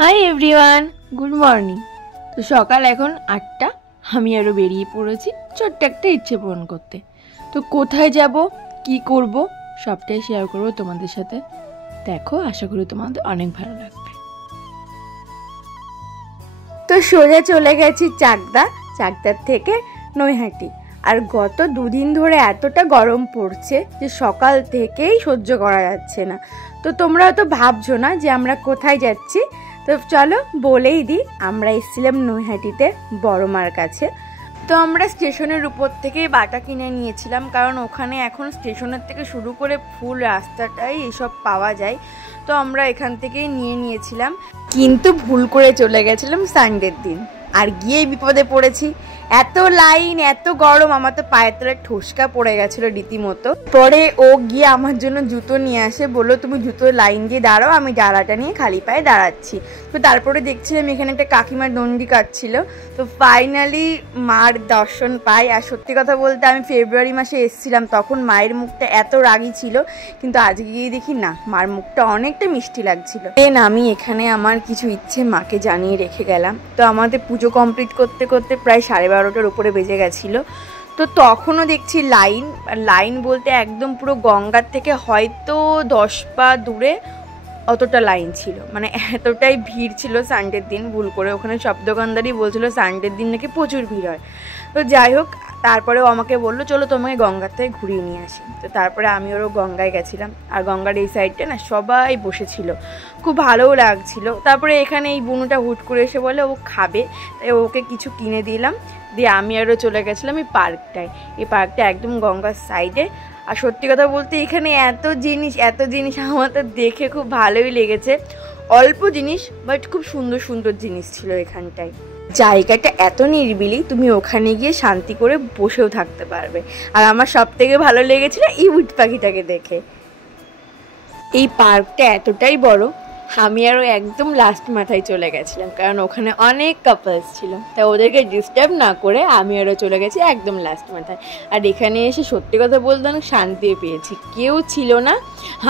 Hi everyone, good morning. তো সকাল এখন 8টা। আমি আরও বেরিয়ে পড়েছি ছোট্ট একটা ইচ্ছে পূরণ করতে। তো কোথায় যাব, কি করব, সবটাই শেয়ার করবো তোমাদের সাথে। দেখো, আশা করি তোমাদের অনেক ভালো লাগবে। তো সোজা চলে গেছি চাকদার থেকে নৈহাটি। আর গত দুদিন ধরে এতটা গরম পড়ছে যে সকাল থেকেই সহ্য করা যাচ্ছে না। তো তোমরা তো ভাবছো না যে আমরা কোথায় যাচ্ছি। তো চলো বলেই দিই, আমরা এসেছিলাম নৈহাটিতে বড় মার কাছে। তো আমরা স্টেশনের উপর থেকেই বাটা কিনে নিয়েছিলাম, কারণ ওখানে এখন স্টেশনের থেকে শুরু করে ফুল রাস্তাটাই এসব পাওয়া যায়। তো আমরা এখান থেকেই নিয়েছিলাম, কিন্তু ভুল করে চলে গেছিলাম সানডের দিন, আর গিয়েই বিপদে পড়েছি। এত লাইন, এত গরম, আমার তো পায়ের তলায় ঠোসকা পড়ে গেছিলো রীতিমতো। পরে ও গিয়ে আমার জন্য জুতো নিয়ে আসে, বললো তুমি জুতোর লাইন দিয়ে দাঁড়াও, আমি ডালাটা নিয়ে খালি পায়ে দাঁড়াচ্ছি। তো তারপরে দেখছিলাম এখানে একটা কাকিমার দণ্ডি কাটছিল। তো ফাইনালি মার দর্শন পাই। আর সত্যি কথা বলতে আমি ফেব্রুয়ারি মাসে এসেছিলাম, তখন মায়ের মুখটা এত রাগী ছিল, কিন্তু আজকে গিয়ে দেখি না, মার মুখটা অনেকটা মিষ্টি লাগছিল। আমি এখানে আমার কিছু ইচ্ছে মাকে জানিয়ে রেখে গেলাম। তো আমাদের পুজো কমপ্লিট করতে করতে প্রায় 12:30টার উপরে বেজে গেছিলো। তো তখনও দেখছি লাইন বলতে একদম পুরো গঙ্গার থেকে হয়তো 10 পা দূরে অতটা লাইন ছিল, মানে এতটাই ভিড় ছিল সানডের দিন। ভুল করে ওখানে সব দোকানদারই বলছিল সানডের দিন নাকি প্রচুর ভিড় হয়। তো যাই হোক, তারপরেও আমাকে বললো চলো তোমাকে গঙ্গার থেকে ঘুরিয়ে নিয়ে আসি। তো তারপরে আমি ওরও গঙ্গায় গেছিলাম, আর গঙ্গার এই সাইডটা না সবাই বসেছিল, খুব ভালোও লাগছিল। তারপরে এখানে এই বুনুটা হুট করে এসে বলে ও খাবে, তাই ওকে কিছু কিনে দিলাম, দিয়ে আমি আরও চলে গেছিলাম এই পার্কটায়। এই পার্কটা একদম গঙ্গার সাইডে। আর সত্যি কথা বলতে এখানে এত জিনিস আমার তো দেখে খুব ভালোই লেগেছে। অল্প জিনিস, বাট খুব সুন্দর সুন্দর জিনিস ছিল এখানটায়। জায়গাটা এত নিরিবিলি, তুমি ওখানে গিয়ে শান্তি করে বসেও থাকতে পারবে। আর আমার সব থেকে ভালো লেগেছিল এই উট পাখিটাকে দেখে। এই পার্কটা এতটাই বড়, আমি আরও একদম লাস্ট মাথায় চলে গেছিলাম, কারণ ওখানে অনেক কাপলস ছিল। তাই ওদেরকে ডিস্টার্ব না করে আমি আরও চলে গেছি একদম লাস্ট মাথায়। আর এখানে এসে সত্যি কথা বলতে অনেক শান্তি পেয়েছি, কেউ ছিল না।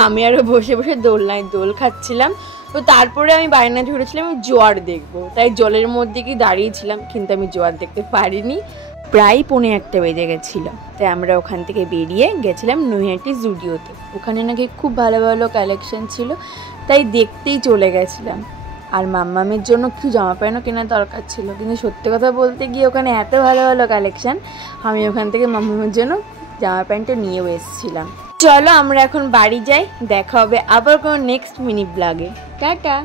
আমি আরও বসে বসে দোলনায় দোল খাচ্ছিলাম। তো তারপরে আমি বায়না ধরেছিলাম আমি জোয়ার দেখবো, তাই জলের মধ্যে কি দাঁড়িয়েছিলাম, কিন্তু আমি জোয়ার দেখতে পারিনি। প্রায় 1:45 বেজে গেছিলো। তাই আমরা ওখান থেকে বেরিয়ে গেছিলাম নৈহাটি জুডিওতে। ওখানে নাকি খুব ভালো ভালো কালেকশন ছিল, তাই দেখতেই চলে গেছিলাম। আর মাম্মামের জন্য কিছু জামা প্যান্টও কেনার দরকার ছিল, কিন্তু সত্যি কথা বলতে গিয়ে ওখানে এত ভালো ভালো কালেকশন, আমি ওখান থেকে মাম্মামের জন্য জামা প্যান্টও নিয়েও এসেছিলাম। চলো আমরা এখন বাড়ি যাই, দেখা হবে আবার কোনো নেক্সট মিনি ব্লগে। টাটা।